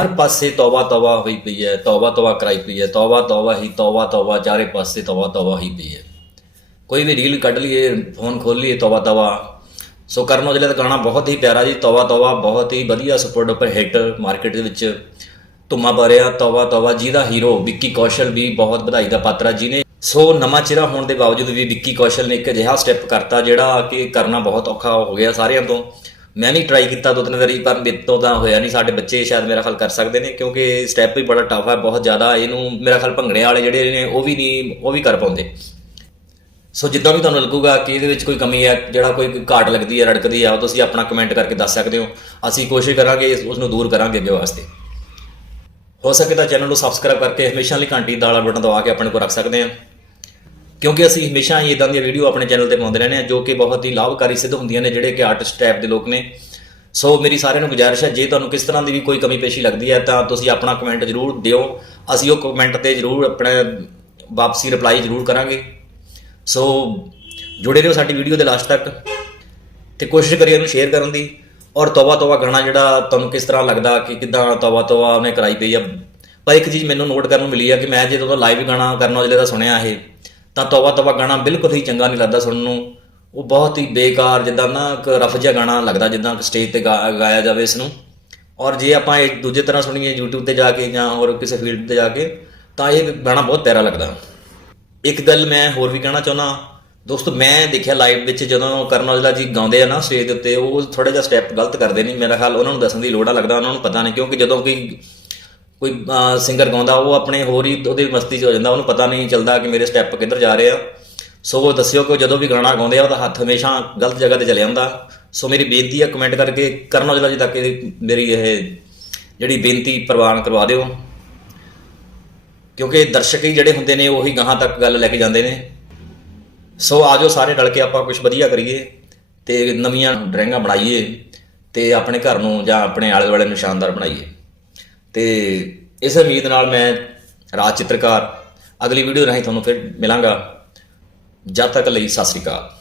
ਹਰ ਪਾਸੇ ਤੌਬਾ ਤੌਬਾ ਹੋਈ ਪਈ ਹੈ, ਤੌਬਾ ਤੌਬਾ ਕਰਾਈ ਪਈ ਹੈ, ਤੌਬਾ ਤੌਬਾ ਹੀ, ਤੌਬਾ ਤੌਬਾ ਚਾਰੇ ਪਾਸੇ ਤੌਬਾ ਤੌਬਾ ਹੀ ਪਈ ਹੈ। ਕੋਈ ਵੀ ਰੀਲ ਕੱਢ ਲਈਏ, ਫੋਨ ਖੋਲ ਲਈਏ, ਤੌਬਾ ਤੌਬਾ। ਸੋ ਕਰਨ ਔਜਲੇ ਦਾ ਗਾਣਾ ਬਹੁਤ ਹੀ ਪਿਆਰਾ ਜੀ, ਤੌਬਾ ਤੌਬਾ ਬਹੁਤ ਹੀ ਵਧੀਆ ਸੁਪਰ ਡੁਪਰ ਹਿੱਟ ਮਾਰਕੀਟ ਦੇ ਵਿੱਚ। ਧੁੰਮਾ ਭਰਿਆ ਤੌਬਾ ਤੌਬਾ ਜਿਹਦਾ ਹੀਰੋ ਵਿੱਕੀ ਕੌਸ਼ਲ ਵੀ ਬਹੁਤ ਵਧਾਈ ਦਾ ਪਾਤਰ ਆ ਨੇ। ਸੋ ਨਵਾਂ ਚਿਹਰਾ ਹੋਣ ਦੇ ਬਾਵਜੂਦ ਵੀ ਵਿੱਕੀ ਕੌਸ਼ਲ ਨੇ ਇੱਕ ਅਜਿਹਾ ਸਟੈਪ ਕਰਤਾ, ਜਿਹੜਾ ਕਿ ਕਰਨਾ ਬਹੁਤ ਔਖਾ ਹੋ ਗਿਆ ਸਾਰਿਆਂ ਤੋਂ। ਮੈਂ ਵੀ ਟਰਾਈ ਕੀਤਾ, ਦੋ ਤਿੰਨ ਵਾਰੀ, ਪਰ ਮੇਰੇ ਤੋਂ ਤਾਂ ਹੋਇਆ ਨਹੀਂ। ਸਾਡੇ ਬੱਚੇ ਸ਼ਾਇਦ ਮੇਰਾ ਖਿਆਲ ਕਰ ਸਕਦੇ ਨੇ, ਕਿਉਂਕਿ ਸਟੈਪ ਵੀ ਬੜਾ ਟਫ ਹੈ ਬਹੁਤ ਜ਼ਿਆਦਾ। ਇਹਨੂੰ ਮੇਰਾ ਖਿਆਲ ਭੰਗੜੇ ਵਾਲੇ ਜਿਹੜੇ ਨੇ, ਉਹ ਵੀ ਨਹੀਂ, ਉਹ ਵੀ ਕਰ ਪਾਉਂਦੇ। ਸੋ ਜਿੱਦਾਂ ਵੀ ਤੁਹਾਨੂੰ ਲੱਗੂਗਾ ਕਿ ਇਹਦੇ ਵਿੱਚ ਕੋਈ ਕਮੀ ਹੈ ਜਿਹੜਾ ਕੋਈ ਘਾਟ ਲੱਗਦੀ ਹੈ ਰੜਕਦੀ ਹੈ ਉਹ ਤੁਸੀਂ ਆਪਣਾ ਕਮੈਂਟ ਕਰਕੇ ਦੱਸ ਸਕਦੇ ਹੋ। ਅਸੀਂ ਕੋਸ਼ਿਸ਼ ਕਰਾਂਗੇ ਉਸ ਨੂੰ ਦੂਰ ਕਰਾਂਗੇ ਅੱਗੇ ਵਾਸਤੇ। ਹੋ ਸਕੇ ਤਾਂ ਚੈਨਲ ਨੂੰ ਸਬਸਕ੍ਰਾਈਬ ਕਰਕੇ ਹਮੇਸ਼ਾ ਲਈ ਘੰਟੀ ਦਾ ਵਾਲਾ ਬਟਨ ਦਬਾ ਕੇ ਆਪਣੇ ਕੋਲ ਰੱਖ ਸਕਦੇ ਹਾਂ ਕਿਉਂਕਿ ਅਸੀਂ ਹਮੇਸ਼ਾ ਹੀ ਇਦਾਂ ਦੀਆਂ ਵੀਡੀਓ ਆਪਣੇ ਚੈਨਲ ਤੇ ਪਾਉਂਦੇ ਰਹਿੰਦੇ ਹਾਂ, ਜੋ ਕਿ ਬਹੁਤ ਹੀ ਲਾਭਕਾਰੀ ਸਿੱਧ ਹੁੰਦੀਆਂ ਨੇ ਜਿਹੜੇ ਕਿ ਆਰਟਿਸਟ ਟਾਈਪ ਦੇ ਲੋਕ ਨੇ। ਸੋ ਮੇਰੀ ਸਾਰਿਆਂ ਨੂੰ ਗੁਜ਼ਾਰਿਸ਼ ਹੈ, ਜੇ ਤੁਹਾਨੂੰ ਕਿਸ ਤਰ੍ਹਾਂ ਦੀ ਵੀ ਕੋਈ ਕਮੀ ਪੇਸ਼ੀ ਲੱਗਦੀ ਹੈ, ਤਾਂ ਤੁਸੀਂ ਆਪਣਾ ਕਮੈਂਟ ਜ਼ਰੂਰ ਦਿਓ। ਅਸੀਂ ਉਹ ਕਮੈਂਟ ਤੇ ਜ਼ਰੂਰ ਆਪਣਾ ਵਾਪਸੀ ਰਿਪਲਾਈ ਜ਼ਰੂਰ ਕਰਾਂਗੇ। ਸੋ ਜੁੜੇ ਰਹੋ ਸਾਡੀ ਵੀਡੀਓ ਦੇ ਲਾਸਟ ਤੱਕ ਤੇ ਕੋਸ਼ਿਸ਼ ਕਰੀਏ ਇਹਨੂੰ ਸ਼ੇਅਰ ਕਰਨ ਦੀ। ਔਰ ਤੌਬਾ ਤੌਬਾ ਗਾਣਾ ਜਿਹੜਾ ਤੁਹਾਨੂੰ ਕਿਸ ਤਰ੍ਹਾਂ ਲੱਗਦਾ, ਕਿ ਕਿਦਾਂ ਤੌਬਾ ਤੌਬਾ ਉਹਨੇ ਕਰਾਈ ਪਈ ਆ। ਪਰ ਇੱਕ ਚੀਜ਼ ਮੈਨੂੰ ਨੋਟ ਕਰਨ ਨੂੰ ਮਿਲੀ ਆ ਕਿ ਮੈਂ ਜਦੋਂ ਦਾ ਲਾਈਵ ਗਾਣਾ ਕਰਨ ਔਜਲੇ ਦਾ ਸੁਣਿਆ ਇਹ ਤਾਂ ਤੌਬਾ ਤੌਬਾ ਗਾਣਾ ਬਿਲਕੁਲ ਹੀ ਚੰਗਾ ਨਹੀਂ ਲੱਗਦਾ ਸੁਣਨ ਨੂੰ। ਉਹ ਬਹੁਤ ਹੀ ਬੇਕਾਰ, ਜਿੱਦਾਂ ਨਾ ਇੱਕ ਰਫ ਜਿਹਾ ਗਾਣਾ ਲੱਗਦਾ, ਜਿੱਦਾਂ ਸਟੇਜ ਤੇ ਗਾ- ਗਾਇਆ ਜਾਵੇ ਇਸ ਨੂੰ ਔਰ ਜੇ ਆਪਾਂ ਇਹ ਦੂਜੇ ਤਰ੍ਹਾਂ ਸੁਣੀਏ YouTube ਤੇ ਜਾ ਕੇ ਜਾਂ ਹੋਰ ਕਿਸੇ ਫੀਲਡ ਤੇ ਜਾ ਕੇ, ਤਾਂ ਇਹ ਗਾਣਾ ਬਹੁਤ ਪਿਆਰਾ ਲੱਗਦਾ। ਇੱਕ ਗੱਲ ਮੈਂ ਹੋਰ ਵੀ ਕਹਿਣਾ ਚਾਹੁੰਦਾ। ਦੋਸਤੋ, ਮੈਂ ਦੇਖਿਆ ਲਾਈਵ ਵਿੱਚ ਜਦੋਂ ਕਰਨ ਔਜਲਾ ਜੀ ਗਾਉਂਦੇ ਆ ਨਾ ਸਟੇਜ ਦੇ ਉੱਤੇ, ਉਹ ਥੋੜਾ ਜਿਹਾ ਸਟੈਪ ਗਲਤ ਕਰਦੇ ਨੇ। ਮੇਰਾ ਖਿਆਲ ਉਹਨਾਂ ਨੂੰ ਦੱਸਣ ਦੀ ਲੋੜ ਆ, ਲੱਗਦਾ ਉਹਨਾਂ ਨੂੰ ਪਤਾ ਨਹੀਂ, ਕਿਉਂਕਿ ਜਦੋਂ ਕੋਈ ਕੋਈ ਸਿੰਗਰ ਗਾਉਂਦਾ, ਉਹ ਆਪਣੇ ਹੋਰ ਹੀ ਉਹਦੇ ਮਸਤੀ 'ਚ ਹੋ ਜਾਂਦਾ, ਉਹਨੂੰ ਪਤਾ ਨਹੀਂ ਚੱਲਦਾ ਕਿ ਮੇਰੇ ਸਟੈਪ ਕਿੱਧਰ ਜਾ ਰਹੇ ਆ। ਸੋ ਉਹ ਦੱਸਿਓ ਕਿ ਜਦੋਂ ਵੀ ਗਾਣਾ ਗਾਉਂਦੇ ਆ, ਉਹਦਾ ਹੱਥ ਹਮੇਸ਼ਾ ਗਲਤ ਜਗ੍ਹਾ ਤੇ ਚਲੇ ਜਾਂਦਾ ਸੋ ਮੇਰੀ ਬੇਨਤੀ ਆ ਕਮੈਂਟ ਕਰਕੇ ਕਰਨ ਔਜਲਾ ਜੀ ਤੱਕ ਮੇਰੀ ਇਹ ਜਿਹੜੀ ਬੇਨਤੀ ਪ੍ਰਵਾਨ ਕਰਵਾ ਦਿਓ। ਕਿਉਂਕਿ ਦਰਸ਼ਕ ਹੀ ਜਿਹੜੇ ਹੁੰਦੇ ਨੇ, ਉਹੀ ਗਾਹਾਂ ਤੱਕ ਗੱਲ ਲੈ ਕੇ ਜਾਂਦੇ ਨੇ। ਸੋ ਆਜੋ ਸਾਰੇ ਰਲ ਕੇ ਆਪਾਂ ਕੁਝ ਵਧੀਆ ਕਰੀਏ ਤੇ ਨਵੀਆਂ ਡਰਾਇੰਗਾਂ ਬਣਾਈਏ ਤੇ ਆਪਣੇ ਘਰ ਨੂੰ ਜਾਂ ਆਪਣੇ ਆਲੇ ਦੁਆਲੇ ਨੂੰ ਸ਼ਾਨਦਾਰ ਬਣਾਈਏ। ਤੇ ਇਸ ਉਮੀਦ ਨਾਲ ਮੈਂ ਰਾਜ ਚਿੱਤਰਕਾਰ ਅਗਲੀ ਵੀਡੀਓ ਰਾਹੀਂ ਤੁਹਾਨੂੰ ਫਿਰ ਮਿਲਾਂਗਾ। ਜਦ ਤੱਕ ਲਈ ਸਤਿ ਸ੍ਰੀ ਅਕਾਲ।